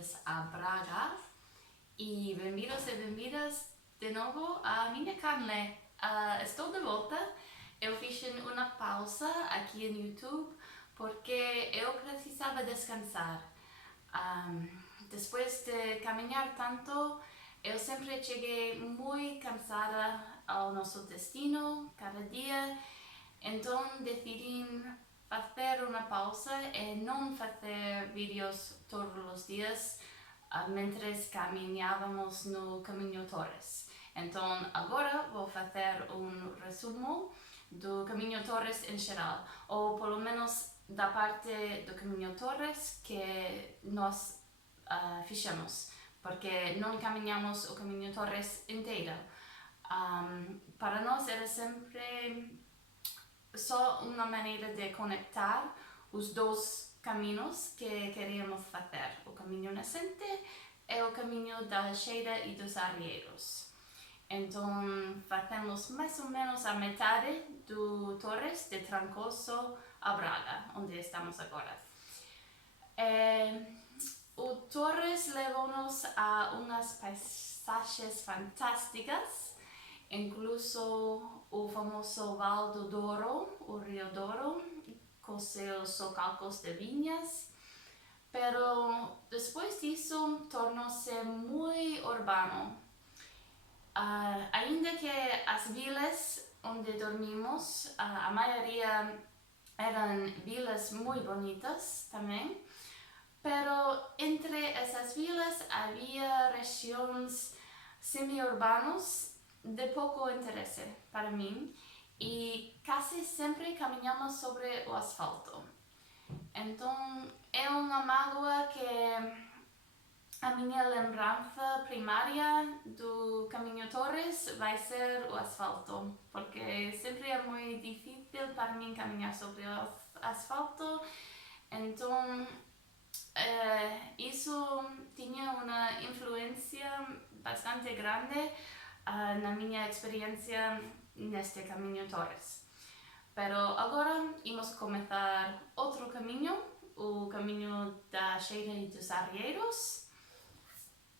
bem-vindos a Braga e bem-vindos e bem-vindas de novo à minha canal. Estou de volta. Eu fiz uma pausa aqui no YouTube porque eu precisava descansar. Depois de caminhar tanto, eu sempre cheguei muito cansada ao nosso destino cada dia, então decidi fazer uma pausa e não fazer vídeos todos os dias mentre caminhávamos no Caminho Torres. Então agora vou fazer um resumo do Caminho Torres em geral, ou pelo menos da parte do Caminho Torres que nós fizemos, porque não caminhamos o Caminho Torres inteiro. Para nós era sempre só uma maneira de conectar os dois caminhos que queríamos fazer, o caminho nascente e o caminho da Cheira e dos Arrieiros. Então fazemos mais ou menos a metade do Torres de Trancoso a Braga, onde estamos agora. O Torres levou-nos a umas paisagens fantásticas, incluso o famoso Val do Douro, o Rio Douro, com seus socalcos de vinhas. Pero depois disso tornou-se muito urbano. Ainda que as vilas onde dormimos, a maioria eram vilas muito bonitas também, pero entre essas vilas havia regiões semi-urbanos de pouco interesse para mim e quase sempre caminhamos sobre o asfalto. Então é uma mágoa que a minha lembrança primária do Caminho Torres vai ser o asfalto, porque sempre é muito difícil para mim caminhar sobre o asfalto. Então isso tinha uma influência bastante grande na minha experiência neste Caminho Torres. Pero agora vamos começar outro caminho, o caminho da Cheira e dos Arrieiros.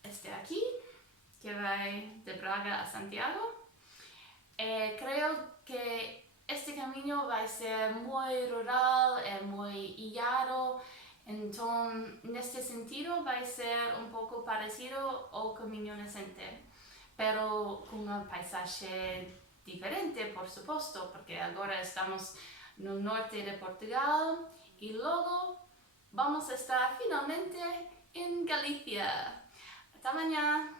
Este aqui, que vai de Braga a Santiago. Creio que este caminho vai ser muito rural, muito illado, então neste sentido vai ser um pouco parecido ao caminho nascente, pero com uma paisagem diferente, por suposto, porque agora estamos no norte de Portugal e logo vamos estar finalmente em Galicia. Até amanhã!